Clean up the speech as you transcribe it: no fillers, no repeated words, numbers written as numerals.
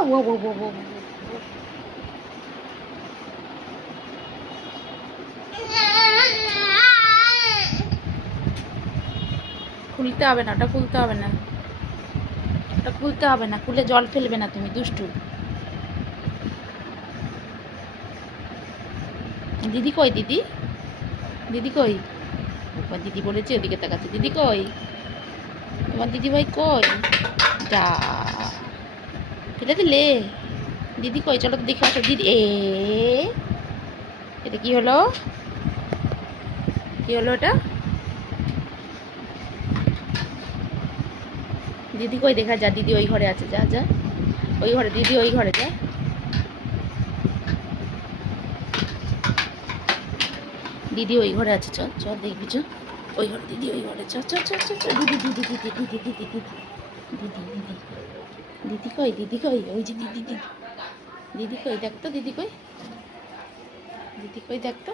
ও ও ও ও খুলতে হবে না, ওটা খুলতে হবে না, ওটা খুলতে হবে না, খুলে জল ফেলবে না তুমি, দুষ্টু। দিদি কই দিদি? দিদি কই? তোমার দিদি বলেছে ওদিকে তাকাচ্ছে। দিদি কই? তোমার দিদি ভাই কই? যা ফেলে দিলে। দিদি কই? চলো তো দেখে আসো। দিদি এটা কি হলো? কি হলো এটা? দিদি কই? দেখা যা, দিদি ওই ঘরে আছে, যা যা ওই ঘরে, দিদি ওই ঘরে যা। দিদি ওই ঘরে আছে, চল চল দেখবি, চ ওই ঘরে, দিদি ওই ঘরে, চ চ চ চ চ। দিদি দিদি দিদি দিদি দিদি দিদি দিদি দিদি দিদি কই? দিদি কই? ওই যে দিদি দিদি। দিদি কই? দেখ তো দিদি কই? দিদি কই দেখ তো।